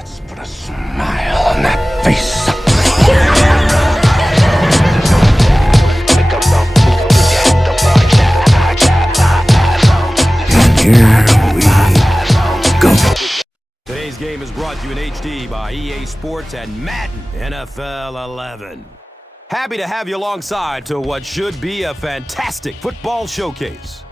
Let's put a smile on that face. Here we go. Today's game is brought to you in HD by EA Sports and Madden NFL 11. Happy to have you alongside to what should be a fantastic football showcase.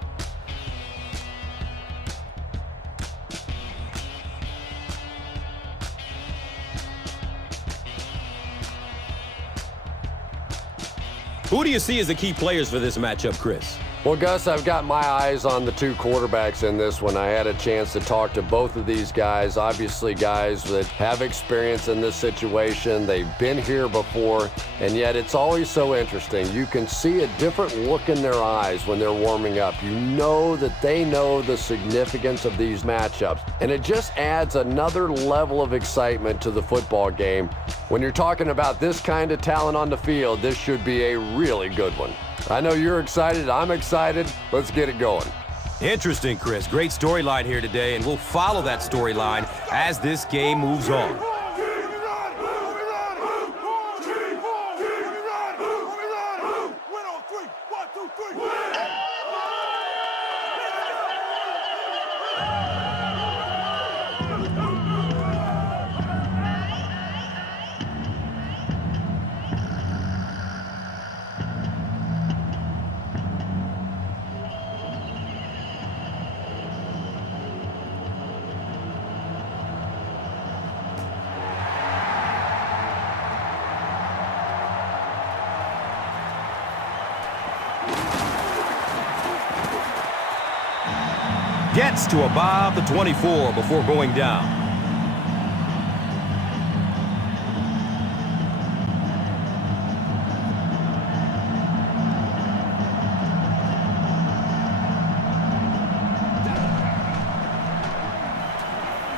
Who do you see as the key players for this matchup, Chris? Well, Gus, I've got my eyes on the two quarterbacks in this one. I had a chance to talk to both of these guys, obviously guys that have experience in this situation. They've been here before, and yet it's always so interesting. You can see a different look in their eyes when they're warming up. You know that they know the significance of these matchups, and it just adds another level of excitement to the football game. When you're talking about this kind of talent on the field, this should be a really good one. I know you're excited. I'm excited. Let's get it going. Interesting, Chris. Great storyline here today, and we'll follow that storyline as this game moves on. Gets to about the 24 before going down.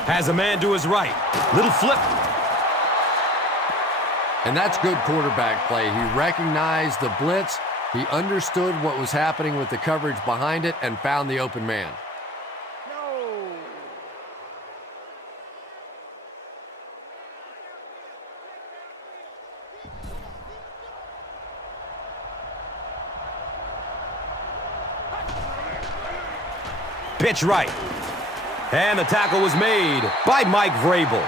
Has a man to his right. Little flip. And that's good quarterback play. He recognized the blitz. He understood what was happening with the coverage behind it and found the open man. Pitch right. And the tackle was made by Mike Vrabel.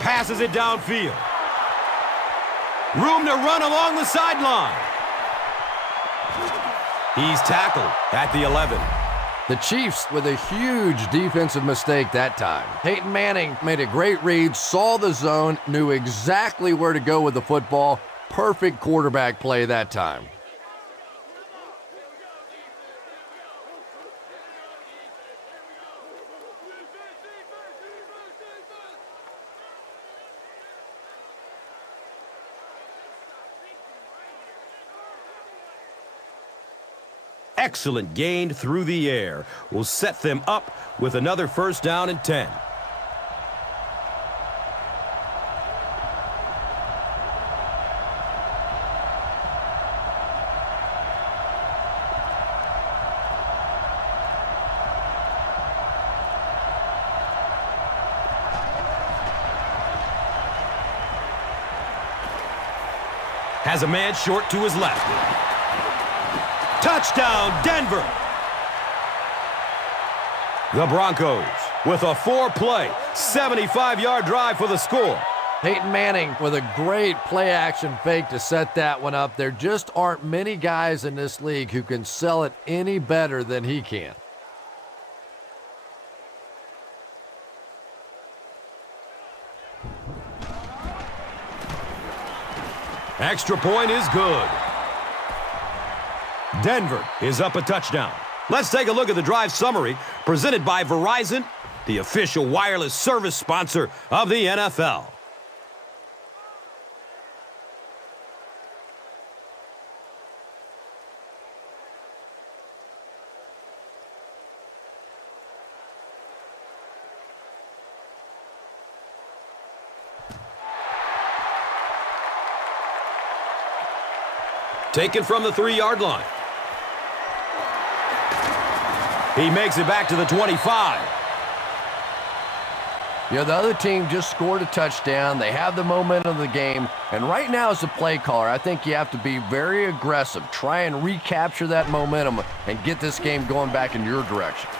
Passes it downfield. Room to run along the sideline. He's tackled at the 11. The Chiefs with a huge defensive mistake that time. Peyton Manning made a great read, saw the zone, knew exactly where to go with the football. Perfect quarterback play that time. Excellent gain through the air will set them up with another first down and 10. Has a man short to his left. Touchdown, Denver! The Broncos with a 4-play, 75-yard drive for the score. Peyton Manning with a great play-action fake to set that one up. There just aren't many guys in this league who can sell it any better than he can. Extra point is good. Denver is up a touchdown. Let's take a look at the drive summary presented by Verizon, the official wireless service sponsor of the NFL. Taken from the 3-yard line. He makes it back to the 25. You know, the other team just scored a touchdown. They have the momentum of the game. And right now, as a play caller, I think you have to be very aggressive. Try and recapture that momentum and get this game going back in your direction.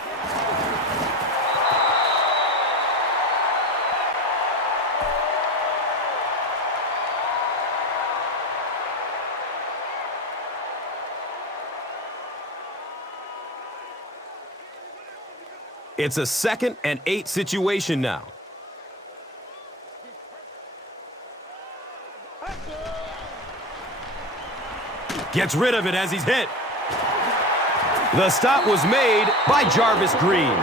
It's a 2nd and 8 situation now. Gets rid of it as he's hit. The stop was made by Jarvis Green.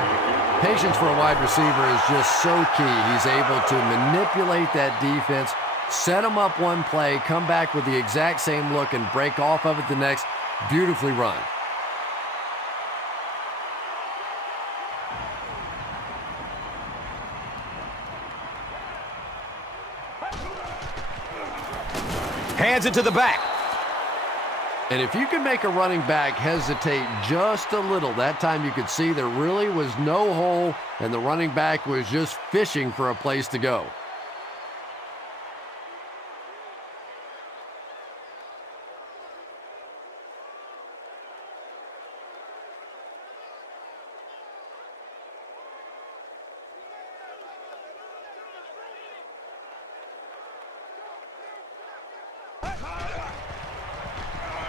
Patience for a wide receiver is just so key. He's able to manipulate that defense, set them up one play, come back with the exact same look, and break off of it the next. Beautifully run. Hands it to the back. And if you can make a running back hesitate just a little, that time you could see there really was no hole and the running back was just fishing for a place to go.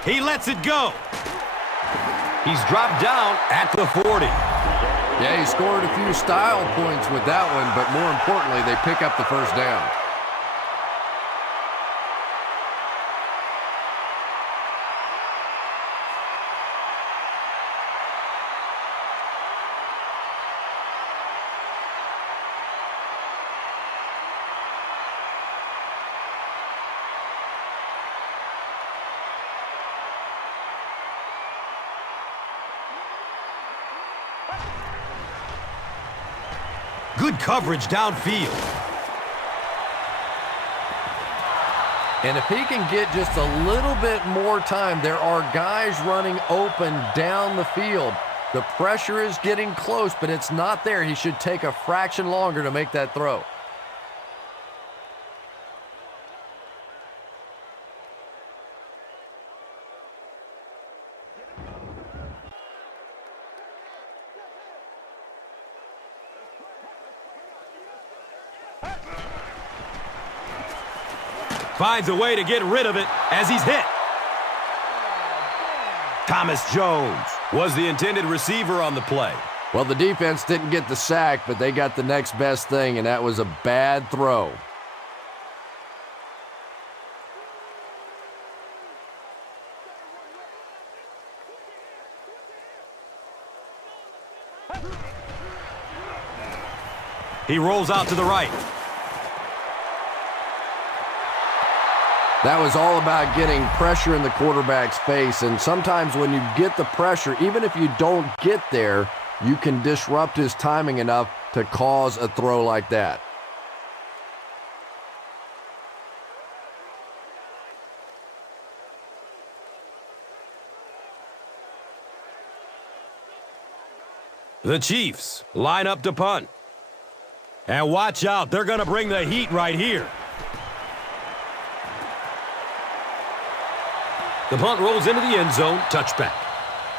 He lets it go. He's dropped down at the 40. Yeah, he scored a few style points with that one, but more importantly, they pick up the first down. Good coverage downfield. And if he can get just a little bit more time, there are guys running open down the field. The pressure is getting close, but it's not there. He should take a fraction longer to make that throw. Finds a way to get rid of it as he's hit. Thomas Jones was the intended receiver on the play. Well, the defense didn't get the sack, but they got the next best thing, and that was a bad throw. He rolls out to the right. That was all about getting pressure in the quarterback's face, and sometimes when you get the pressure, even if you don't get there, you can disrupt his timing enough to cause a throw like that. The Chiefs line up to punt. And watch out, they're going to bring the heat right here. The punt rolls into the end zone, touchback.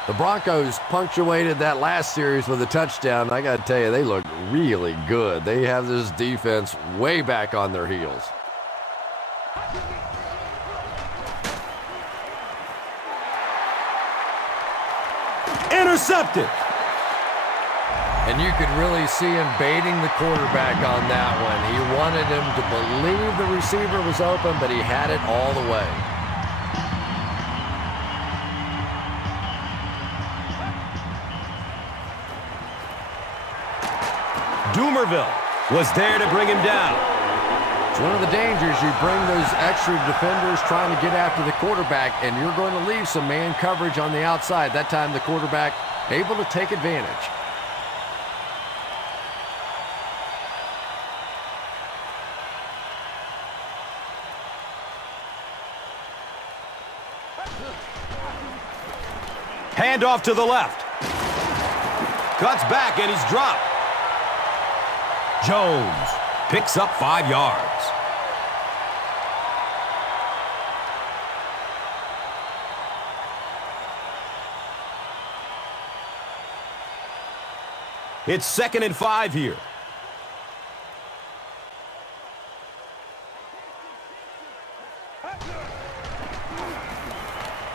The Broncos punctuated that last series with a touchdown. I got to tell you, they look really good. They have this defense way back on their heels. Intercepted. And you could really see him baiting the quarterback on that one. He wanted him to believe the receiver was open, but he had it all the way. Doomerville was there to bring him down. It's one of the dangers. You bring those extra defenders trying to get after the quarterback, and you're going to leave some man coverage on the outside. That time the quarterback able to take advantage. Handoff to the left. Cuts back and he's dropped. Jones picks up 5 yards. It's 2nd and 5 here.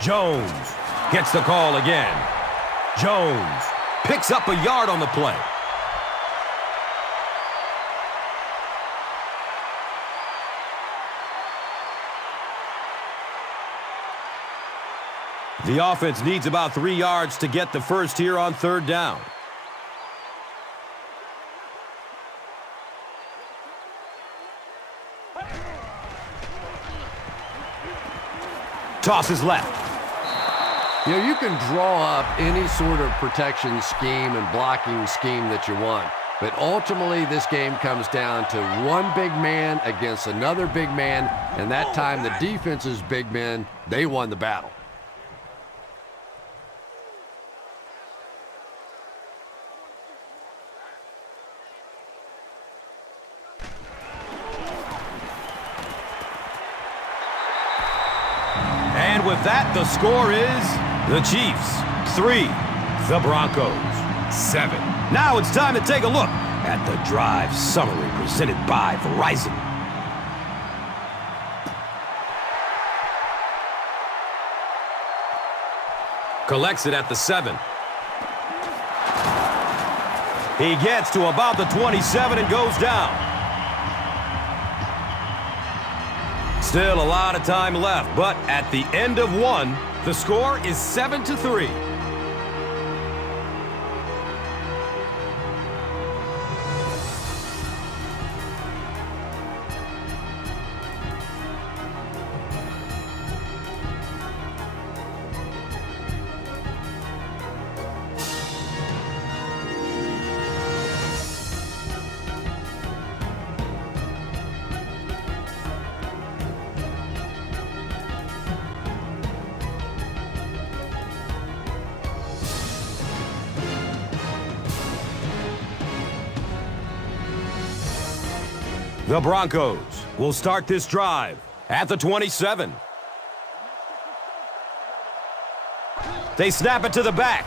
Jones gets the call again. Jones picks up a yard on the play. The offense needs about 3 yards to get the first here on 3rd down. Tosses left. You know, you can draw up any sort of protection scheme and blocking scheme that you want, but ultimately this game comes down to one big man against another big man, and that time the defense's big men, they won the battle. And with that, the score is the Chiefs 3, the Broncos 7. Now it's time to take a look at the drive summary presented by Verizon. Collects it at the 7. He gets to about the 27 and goes down. Still a lot of time left, but at the end of 1, the score is 7-3. The Broncos will start this drive at the 27. They snap it to the back.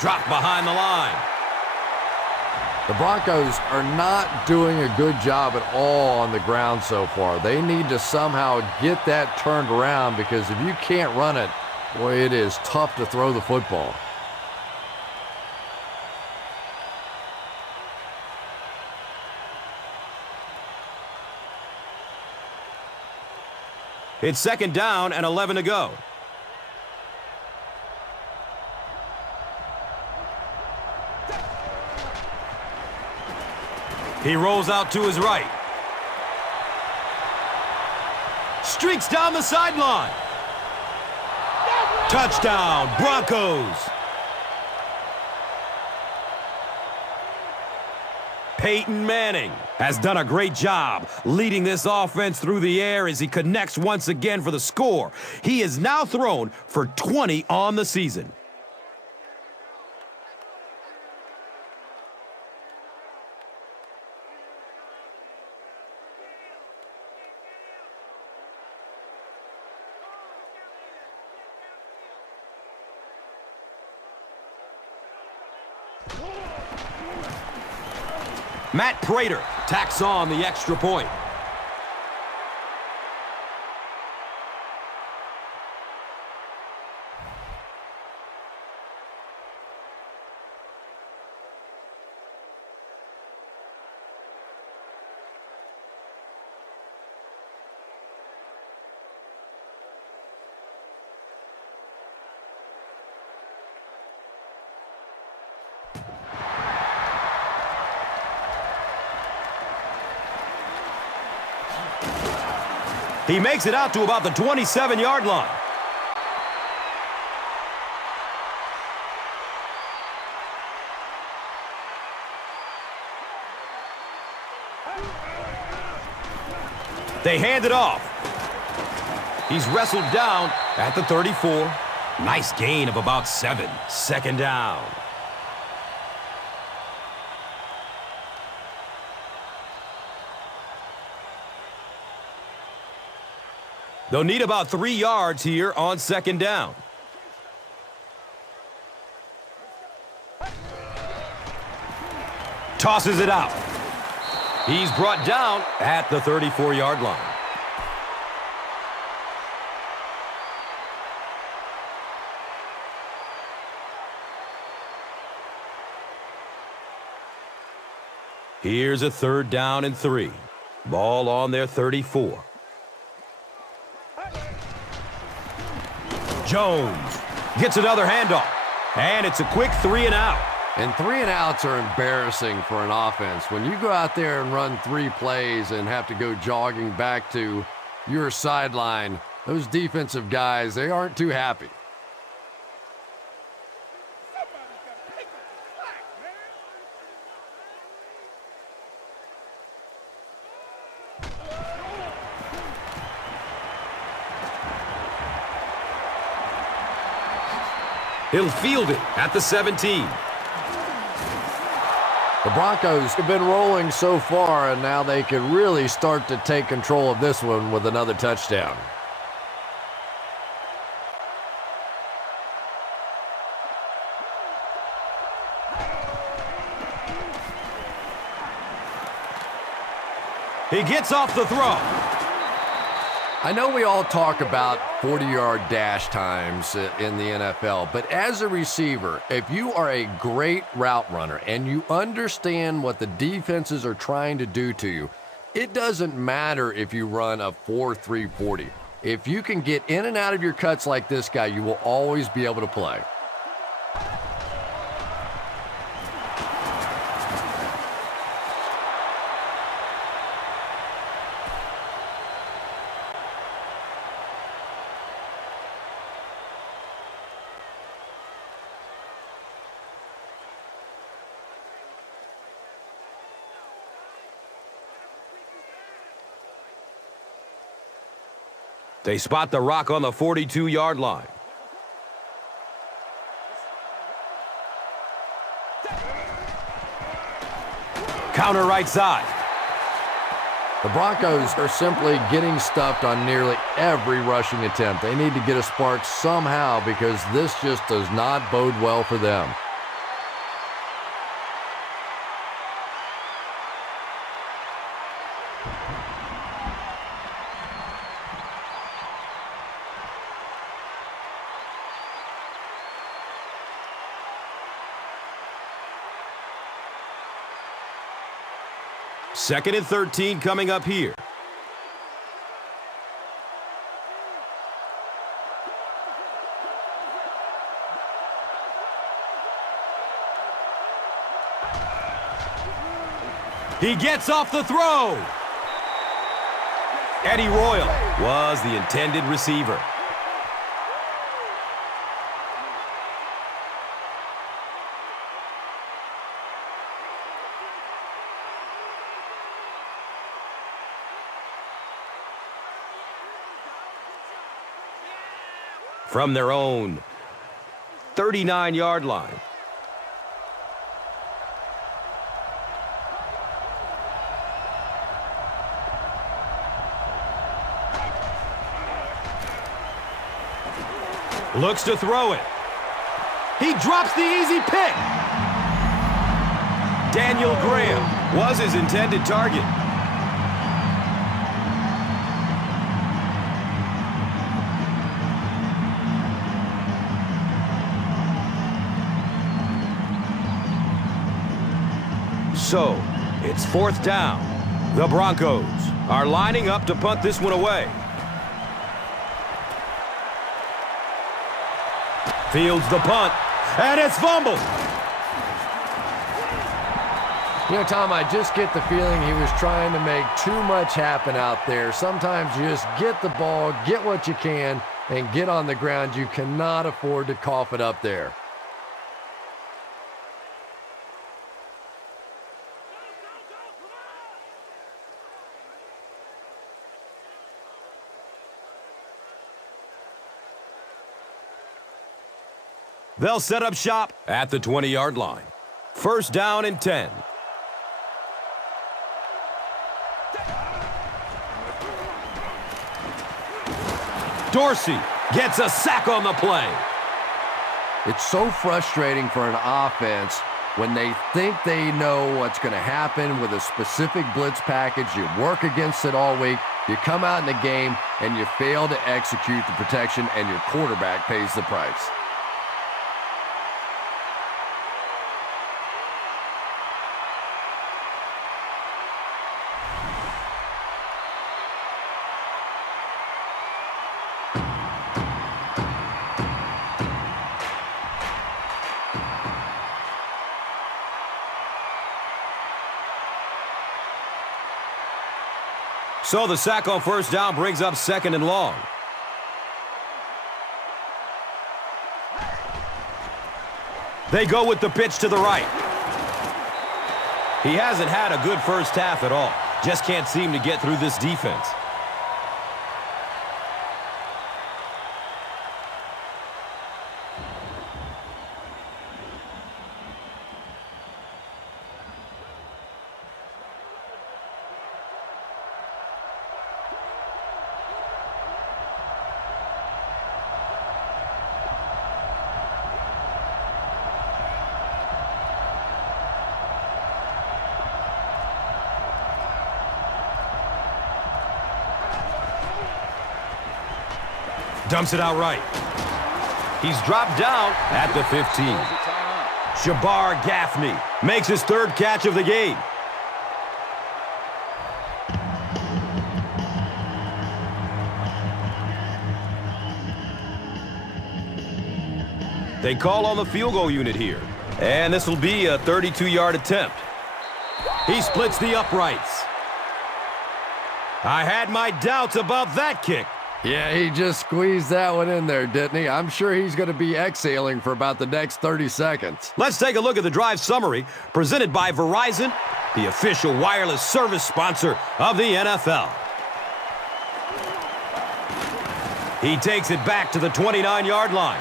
Drop behind the line. The Broncos are not doing a good job at all on the ground so far. They need to somehow get that turned around, because if you can't run it, boy, it is tough to throw the football. It's 2nd down and 11 to go. He rolls out to his right. Streaks down the sideline. Touchdown, Broncos. Peyton Manning has done a great job leading this offense through the air as he connects once again for the score. He is now thrown for 20 on the season. Matt Prater tacks on the extra point. He makes it out to about the 27-yard line. They hand it off. He's wrestled down at the 34. Nice gain of about 7. Second down. They'll need about 3 yards here on second down. Tosses it out. He's brought down at the 34-yard line. Here's a 3rd down and 3. Ball on their 34. Jones gets another handoff, and it's a quick 3 and out. And 3 and outs are embarrassing for an offense. When you go out there and run 3 plays and have to go jogging back to your sideline, those defensive guys, they aren't too happy. He'll field it at the 17. The Broncos have been rolling so far, and now they can really start to take control of this one with another touchdown. He gets off the throw. I know we all talk about 40-yard dash times in the NFL, but as a receiver, if you are a great route runner and you understand what the defenses are trying to do to you, it doesn't matter if you run a 4.3 40. If you can get in and out of your cuts like this guy, you will always be able to play. They spot the rock on the 42-yard line. Counter right side. The Broncos are simply getting stuffed on nearly every rushing attempt. They need to get a spark somehow because this just does not bode well for them. Second and 13 coming up here. He gets off the throw. Eddie Royal was the intended receiver. From their own 39-yard line. Looks to throw it. He drops the easy pick. Daniel Graham was his intended target. So, it's fourth down. The Broncos are lining up to punt this one away. Fields the punt, and it's fumbled. You know, Tom, I just get the feeling he was trying to make too much happen out there. Sometimes you just get the ball, get what you can, and get on the ground. You cannot afford to cough it up there. They'll set up shop at the 20-yard line. First down and 10. Dorsey gets a sack on the play. It's so frustrating for an offense when they think they know what's going to happen with a specific blitz package. You work against it all week. You come out in the game and you fail to execute the protection, and your quarterback pays the price. So the sack on first down brings up second and long. They go with the pitch to the right. He hasn't had a good first half at all. Just can't seem to get through this defense. Dumps it out right. He's dropped down at the 15. Shabar Gaffney makes his third catch of the game. They call on the field goal unit here. And this will be a 32-yard attempt. He splits the uprights. I had my doubts about that kick. Yeah, he just squeezed that one in there, didn't he? I'm sure he's going to be exhaling for about the next 30 seconds. Let's take a look at the drive summary presented by Verizon, the official wireless service sponsor of the NFL. He takes it back to the 29-yard line.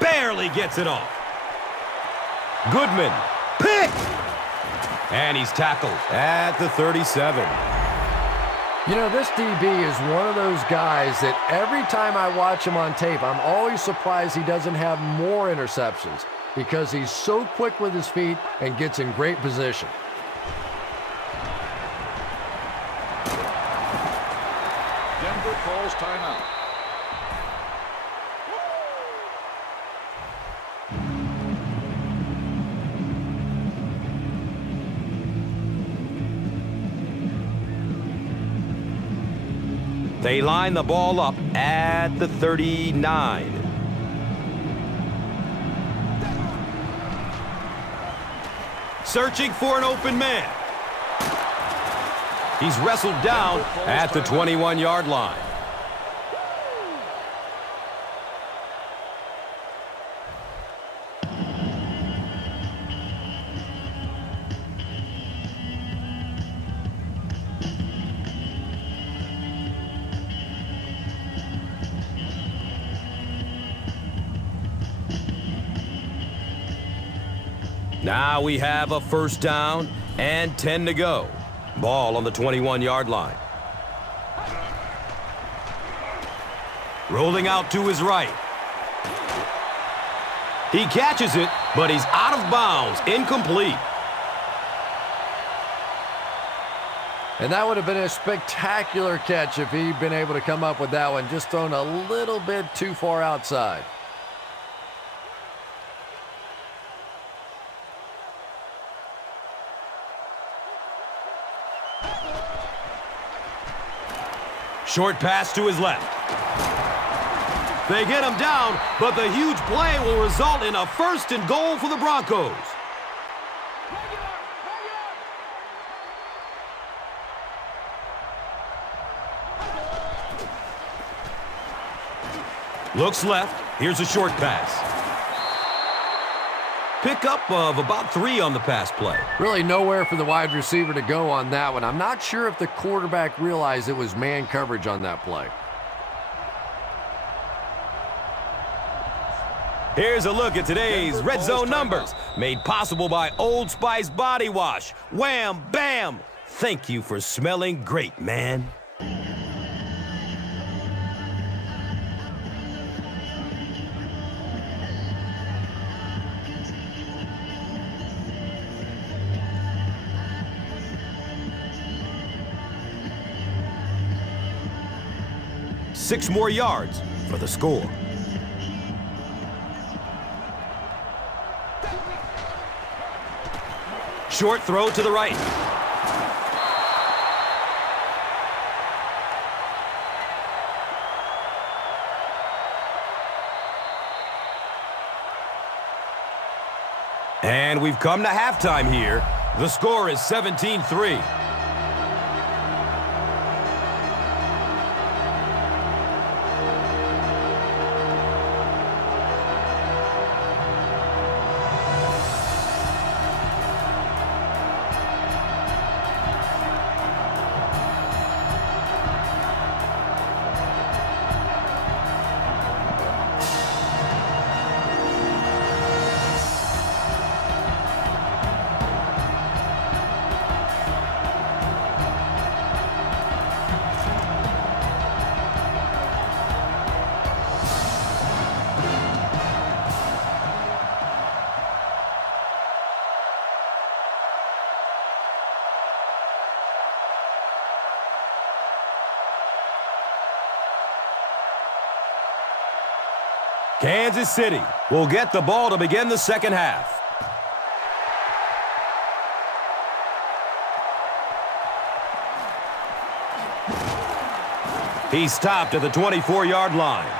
Barely gets it off. Goodman, picked! And he's tackled at the 37. You know, this DB is one of those guys that every time I watch him on tape, I'm always surprised he doesn't have more interceptions because he's so quick with his feet and gets in great position. Denver calls timeout. They line the ball up at the 39. Searching for an open man. He's wrestled down at the 21-yard line. Now we have a first down and 10 to go. Ball on the 21-yard line. Rolling out to his right. He catches it, but he's out of bounds, incomplete. And that would have been a spectacular catch if he'd been able to come up with that one, just thrown a little bit too far outside. Short pass to his left. They get him down, but the huge play will result in a first and goal for the Broncos. Looks left. Here's a short pass. Pickup of about 3 on the pass play. Really nowhere for the wide receiver to go on that one. I'm not sure if the quarterback realized it was man coverage on that play. Here's a look at today's Red Zone numbers, made possible by Old Spice Body Wash. Wham, bam! Thank you for smelling great, man. Six more yards for the score. Short throw to the right. And we've come to halftime here. The score is 17-3. Kansas City will get the ball to begin the second half. He's stopped at the 24-yard line.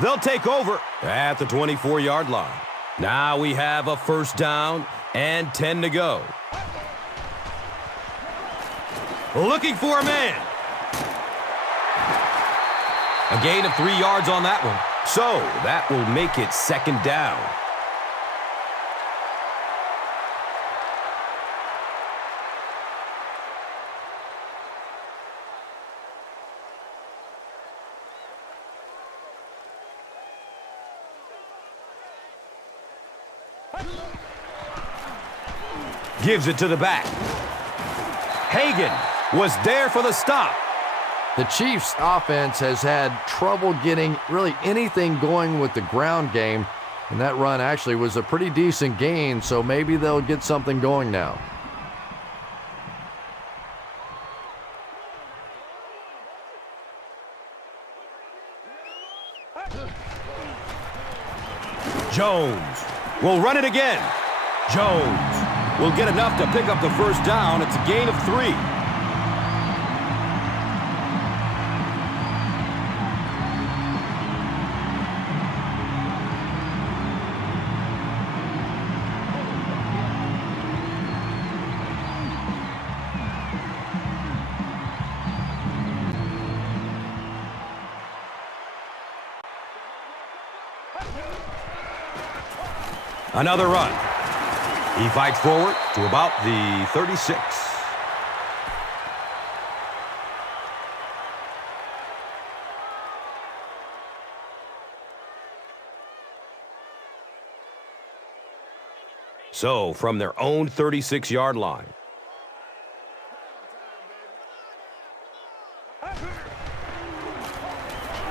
They'll take over at the 24-yard line. Now we have a first down and 10 to go. Looking for a man. A gain of 3 yards on that one. So that will make it second down. Gives it to the back. Hagan was there for the stop. The Chiefs' offense has had trouble getting really anything going with the ground game, and that run actually was a pretty decent gain, so maybe they'll get something going now. Jones will run it again. Jones will get enough to pick up the first down. It's a gain of 3. Another run. He fights forward to about the 36. So, from their own 36-yard line.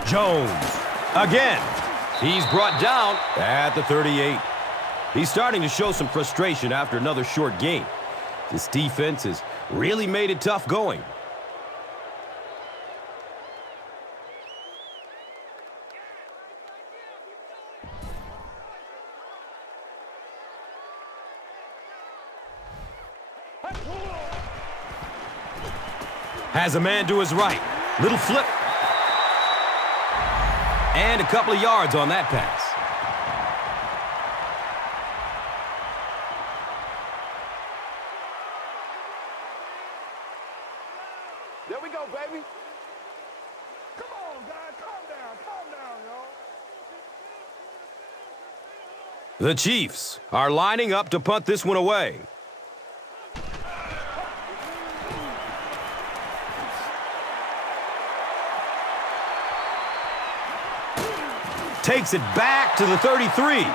Jones again. He's brought down at the 38. He's starting to show some frustration after another short game. This defense has really made it tough going. Has a man to his right. Little flip. And a couple of yards on that pass. There we go, baby. Come on, guys. Calm down, y'all. The Chiefs are lining up to punt this one away. Takes it back to the 33.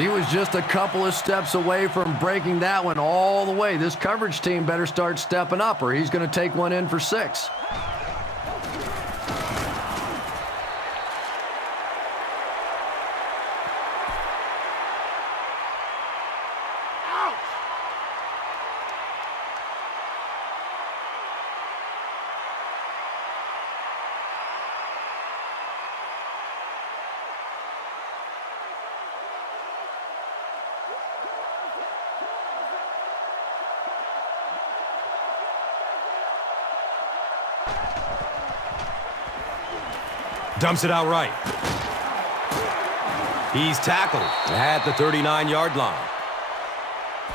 He was just a couple of steps away from breaking that one all the way. This coverage team better start stepping up or he's going to take one in for 6. Dumps it out right. He's tackled at the 39-yard line.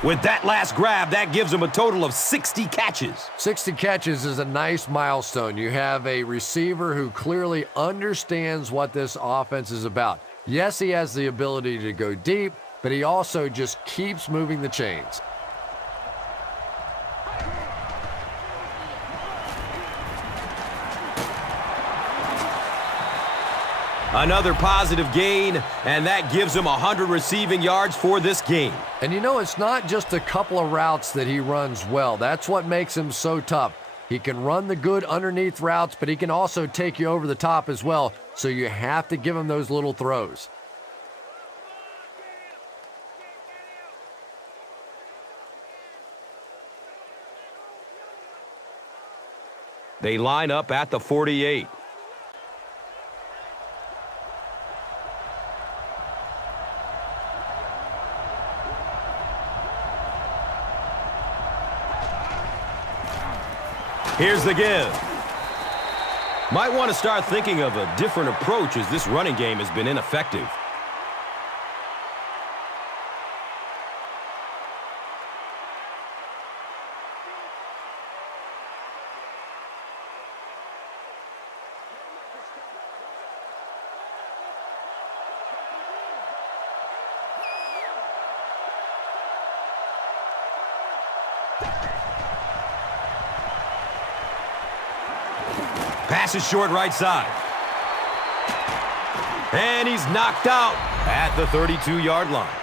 With that last grab, that gives him a total of 60 catches. 60 catches is a nice milestone. You have a receiver who clearly understands what this offense is about. Yes, he has the ability to go deep, but he also just keeps moving the chains. Another positive gain, and that gives him 100 receiving yards for this game. And you know, it's not just a couple of routes that he runs well. That's what makes him so tough. He can run the good underneath routes, but he can also take you over the top as well. So you have to give him those little throws. They line up at the 48. Here's the give. Might want to start thinking of a different approach as this running game has been ineffective. Pass is short right side. And he's knocked out at the 32-yard line.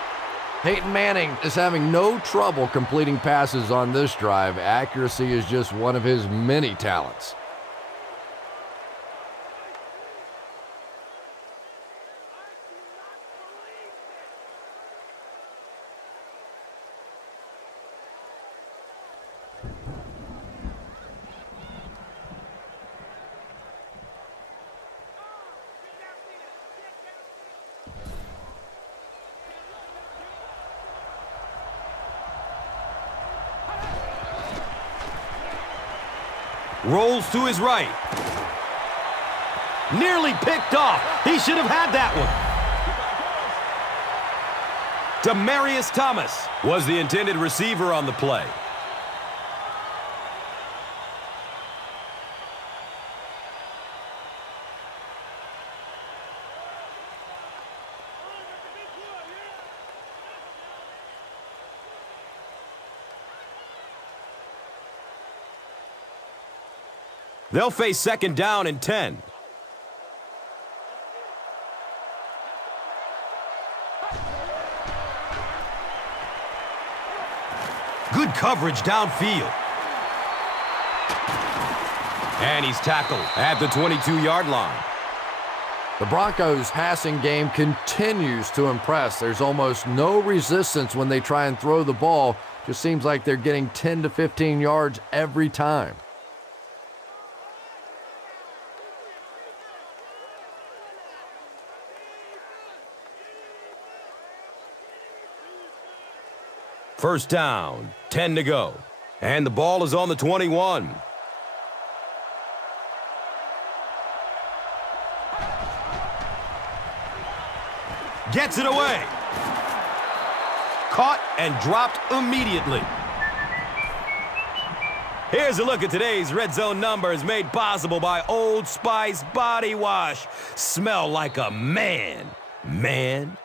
Peyton Manning is having no trouble completing passes on this drive. Accuracy is just one of his many talents. Rolls to his right. Nearly picked off. He should have had that one. Demaryius Thomas was the intended receiver on the play. They'll face second down and 10. Good coverage downfield. And he's tackled at the 22-yard line. The Broncos' passing game continues to impress. There's almost no resistance when they try and throw the ball. Just seems like they're getting 10 to 15 yards every time. First down, 10 to go. And the ball is on the 21. Gets it away. Caught and dropped immediately. Here's a look at today's Red Zone numbers made possible by Old Spice Body Wash. Smell like a man. man.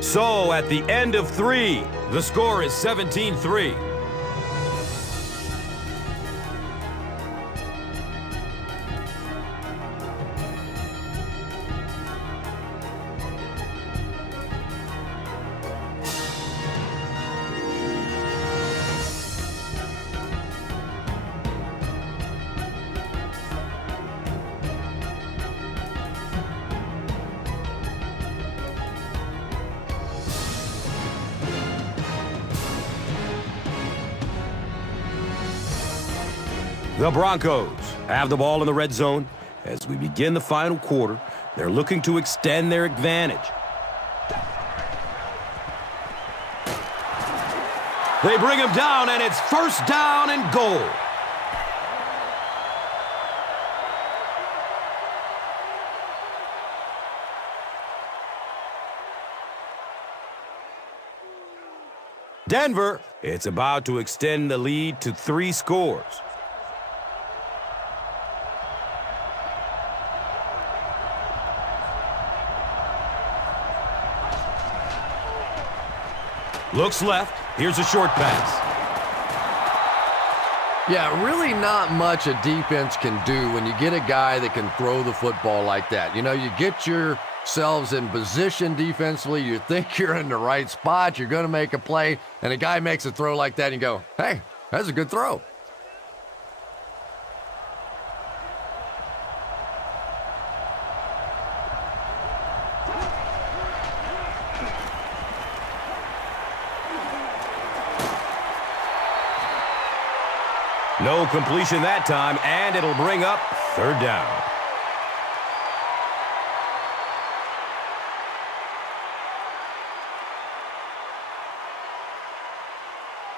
So, at the end of 3, the score is 17-3. The Broncos have the ball in the red zone. As we begin the final quarter, they're looking to extend their advantage. They bring him down, and it's first down and goal. Denver, it's about to extend the lead to 3 scores. Looks left. Here's a short pass. Yeah, really not much a defense can do when you get a guy that can throw the football like that. You know, you get yourselves in position defensively. You think you're in the right spot. You're going to make a play, and a guy makes a throw like that, and you go, hey, that's a good throw. No completion that time, and it'll bring up third down.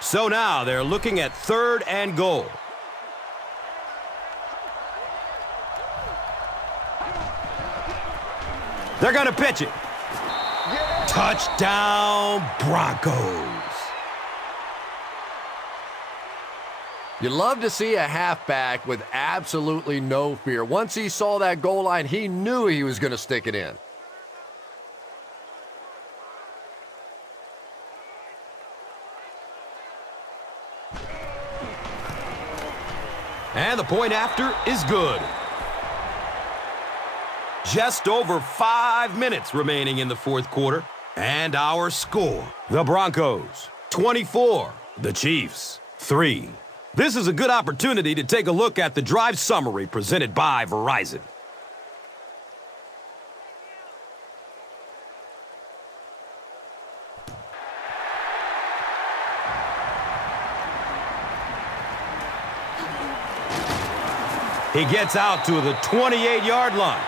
So now they're looking at 3rd and goal. They're going to pitch it. Touchdown, Broncos. You love to see a halfback with absolutely no fear. Once he saw that goal line, he knew he was going to stick it in. And the point after is good. Just over 5 minutes remaining in the 4th quarter. And our score. The Broncos, 24. The Chiefs, 3. This is a good opportunity to take a look at the drive summary presented by Verizon. He gets out to the 28-yard line.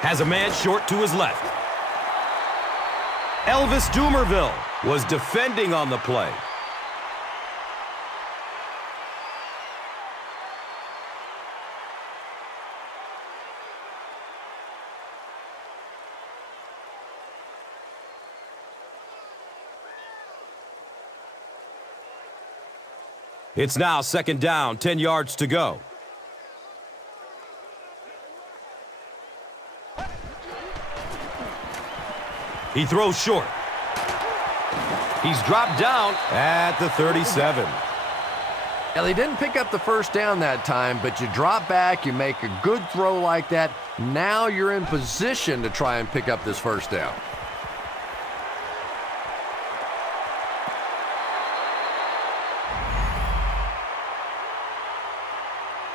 Has a man short to his left. Elvis Dumerville was defending on the play. It's now 2nd down, 10 yards to go. He throws short. He's dropped down at the 37. Well, he didn't pick up the first down that time, but you drop back, you make a good throw like that. Now you're in position to try and pick up this first down.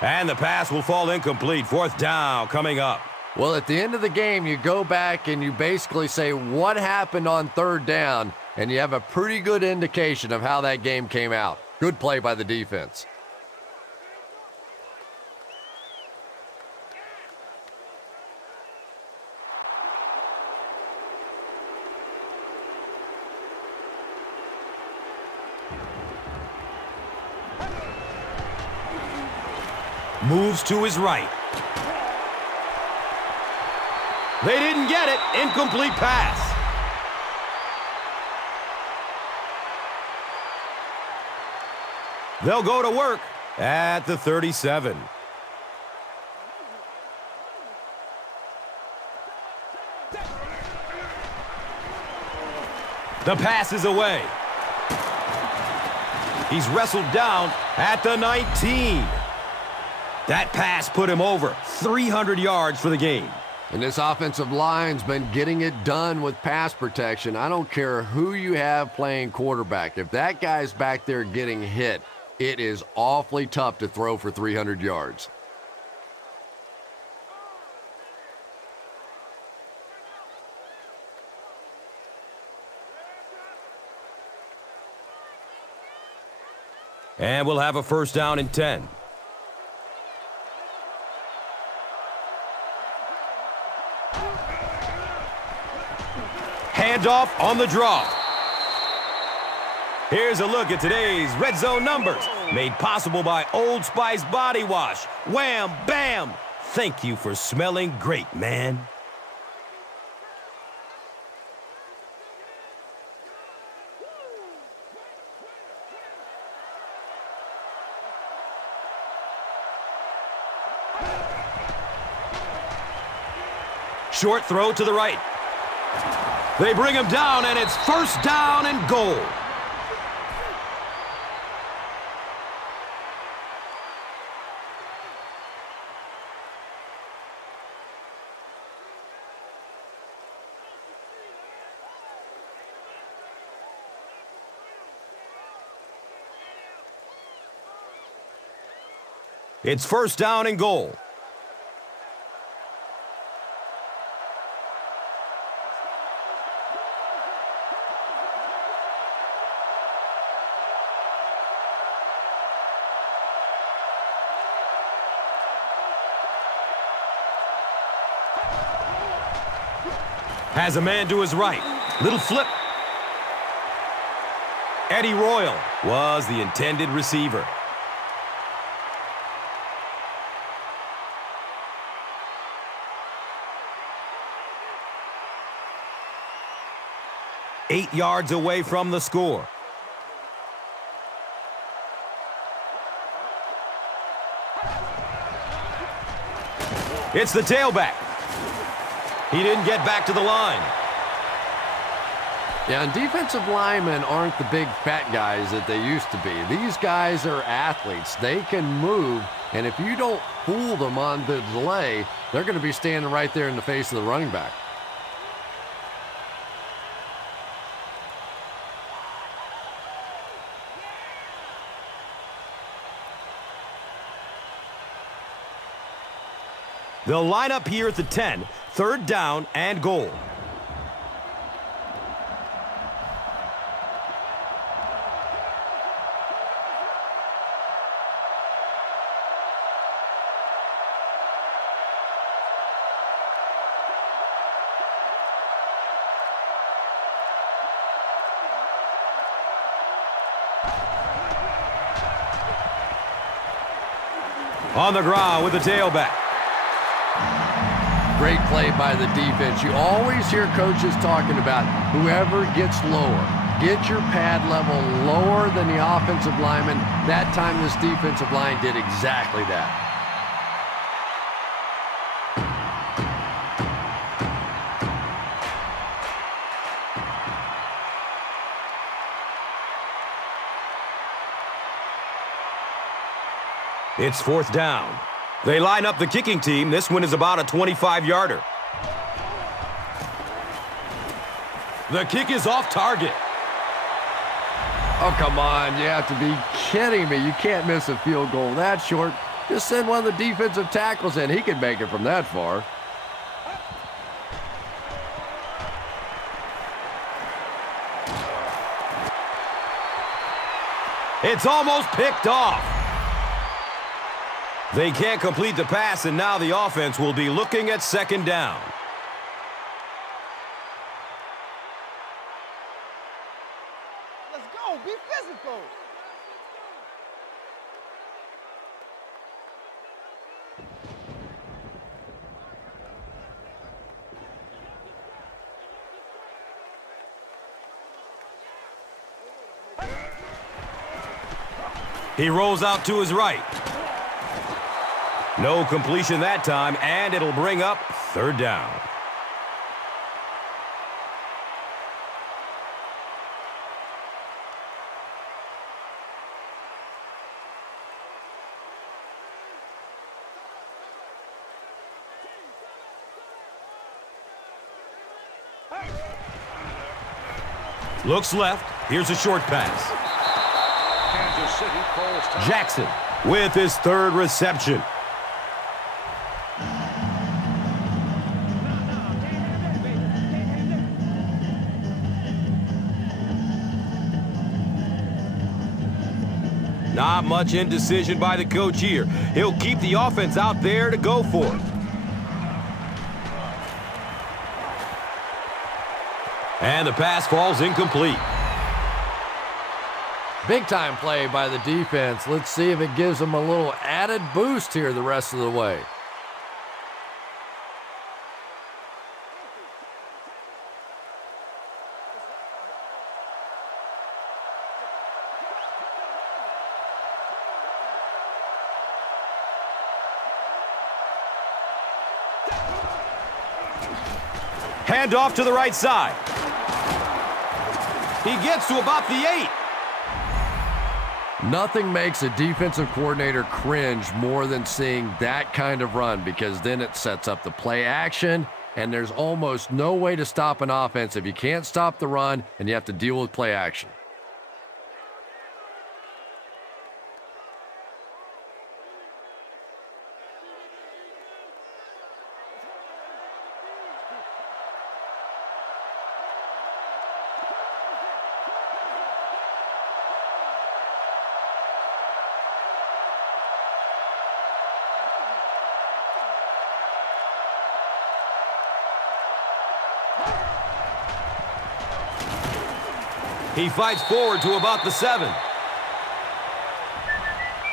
And the pass will fall incomplete. 4th down coming up. Well, at the end of the game, you go back and you basically say what happened on 3rd down, and you have a pretty good indication of how that game came out. Good play by the defense. Moves to his right. They didn't get it. Incomplete pass. They'll go to work at the 37. The pass is away. He's wrestled down at the 19. That pass put him over 300 yards for the game. And this offensive line's been getting it done with pass protection. I don't care who you have playing quarterback. If that guy's back there getting hit, it is awfully tough to throw for 300 yards. And we'll have a first down and 10. Handoff on the draw. Here's a look at today's red zone numbers, made possible by Old Spice Body Wash. Wham, bam! Thank you for smelling great, man. Short throw to the right. They bring him down, and it's first down and goal. It's first down and goal. Has a man to his right. Little flip. Eddie Royal was the intended receiver. Eight yards away from the score. It's the tailback. He didn't get back to the line. Yeah, and defensive linemen aren't the big fat guys that they used to be. These guys are athletes. They can move, and if you don't fool them on the delay, they're going to be standing right there in the face of the running back. They'll line up here at the 10, third down and goal. On the ground with the tailback. Great play by the defense. You always hear coaches talking about whoever gets lower. Get your pad level lower than the offensive lineman. That time this defensive line did exactly that. It's fourth down. They line up the kicking team. This one is about a 25-yarder. The kick is off target. Oh, come on. You have to be kidding me. You can't miss a field goal that short. Just send one of the defensive tackles in. He can make it from that far. It's almost picked off. They can't complete the pass, and now the offense will be looking at second down. Let's go. Be physical. He rolls out to his right. No completion that time, and it'll bring up third down. Looks left. Here's a short pass. Kansas City calls time. Jackson with his third reception. Not much indecision by the coach here. He'll keep the offense out there to go for it. And the pass falls incomplete. Big time play by the defense. Let's see if it gives them a little added boost here the rest of the way. Hand off to the right side. He gets to about the 8. Nothing makes a defensive coordinator cringe more than seeing that kind of run, because then it sets up the play action, and there's almost no way to stop an offense if you can't stop the run and you have to deal with play action. He fights forward to about the 7.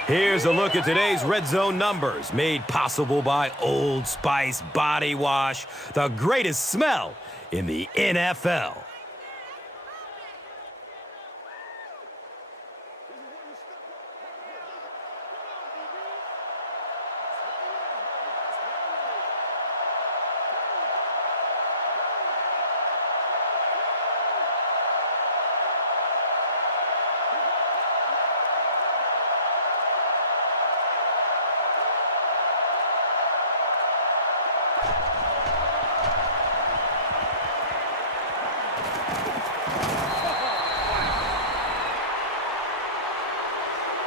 Here's a look at today's red zone numbers, made possible by Old Spice Body Wash, the greatest smell in the NFL.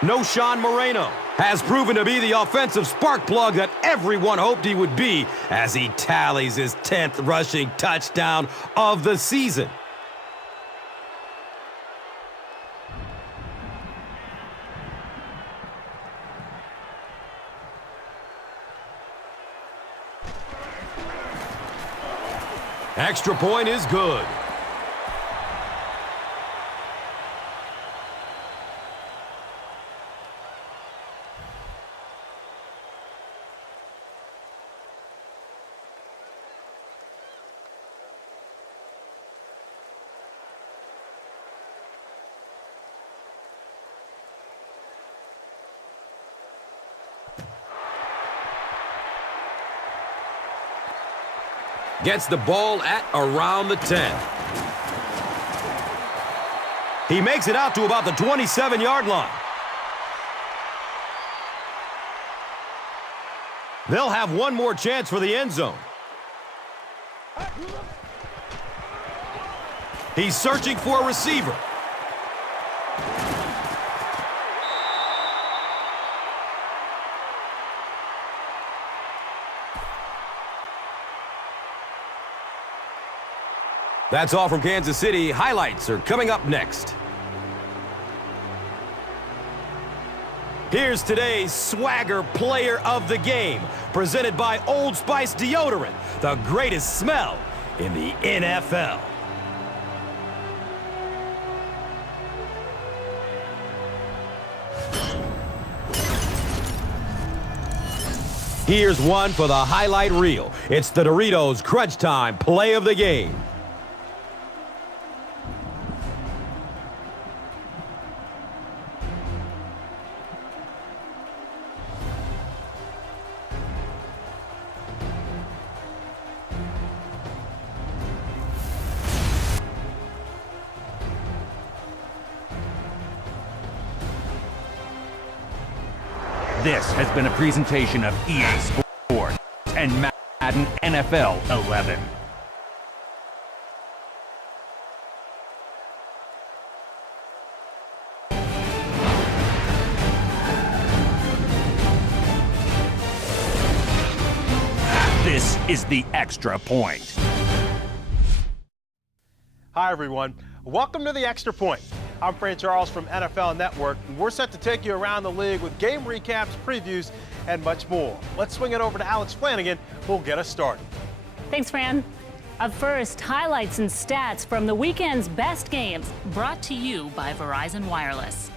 No Sean Moreno has proven to be the offensive spark plug that everyone hoped he would be as he tallies his 10th rushing touchdown of the season. Extra point is good. Gets the ball at around the 10. He makes it out to about the 27-yard line. They'll have one more chance for the end zone. He's searching for a receiver. That's all from Kansas City. Highlights are coming up next. Here's today's Swagger Player of the Game, presented by Old Spice Deodorant, the greatest smell in the NFL. Here's one for the highlight reel. It's the Doritos Crunch Time Play of the Game. This has been a presentation of EA Sports and Madden NFL 11. This is the Extra Point. Hi, everyone. Welcome to the Extra Point. I'm Fran Charles from NFL Network, and we're set to take you around the league with game recaps, previews, and much more. Let's swing it over to Alex Flanagan, who'll get us started. Thanks, Fran. Up first, highlights and stats from the weekend's best games, brought to you by Verizon Wireless.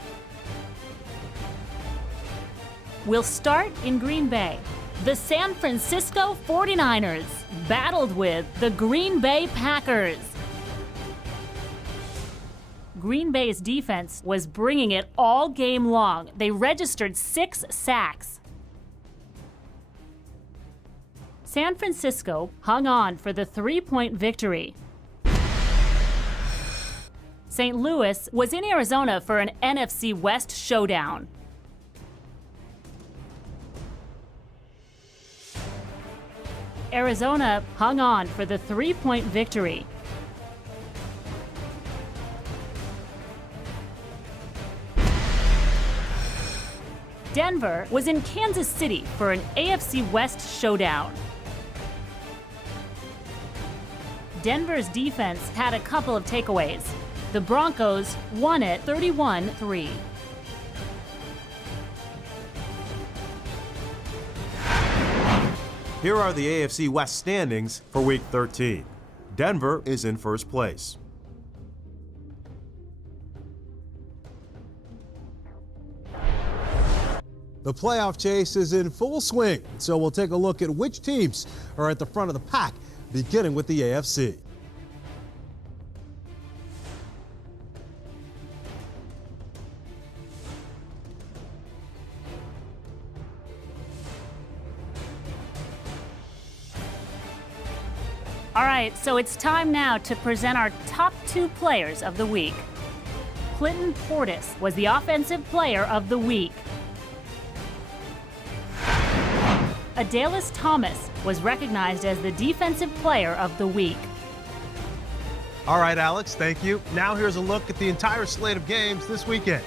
We'll start in Green Bay. The San Francisco 49ers battled with the Green Bay Packers. Green Bay's defense was bringing it all game long. They registered 6 sacks. San Francisco hung on for the 3-point victory. St. Louis was in Arizona for an NFC West showdown. Arizona hung on for the 3-point victory. Denver was in Kansas City for an AFC West showdown. Denver's defense had a couple of takeaways. The Broncos won it 31-3. Here are the AFC West standings for Week 13. Denver is in first place. The playoff chase is in full swing, so we'll take a look at which teams are at the front of the pack, beginning with the AFC. All right, so it's time now to present our top 2 players of the week. Clinton Portis was the Offensive Player of the Week. Adalys Thomas was recognized as the Defensive Player of the Week. All right, Alex, thank you. Now here's a look at the entire slate of games this weekend.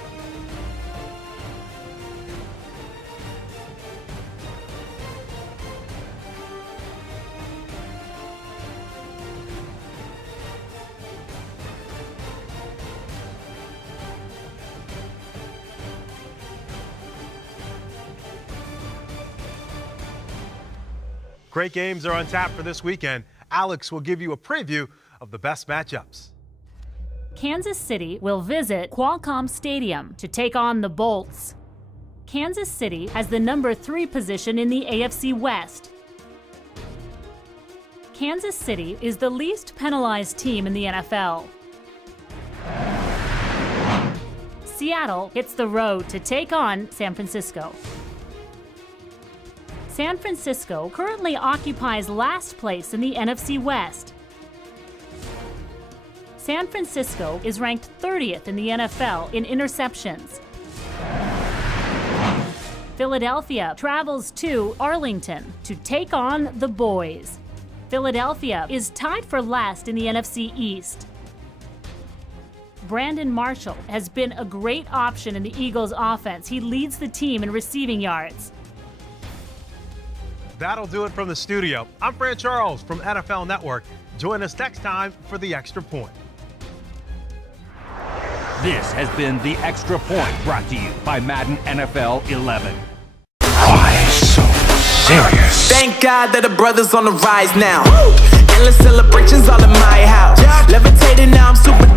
Great games are on tap for this weekend. Alex will give you a preview of the best matchups. Kansas City will visit Qualcomm Stadium to take on the Bolts. Kansas City has the number 3 position in the AFC West. Kansas City is the least penalized team in the NFL. Seattle hits the road to take on San Francisco. San Francisco currently occupies last place in the NFC West. San Francisco is ranked 30th in the NFL in interceptions. Philadelphia travels to Arlington to take on the Boys. Philadelphia is tied for last in the NFC East. Brandon Marshall has been a great option in the Eagles' offense. He leads the team in receiving yards. That'll do it from the studio. I'm Fran Charles from NFL Network. Join us next time for the Extra Point. This has been the Extra Point, brought to you by Madden NFL 11. Why so serious? Thank God that the brothers on the rise now. Endless celebrations all in my house. Levitating now, I'm super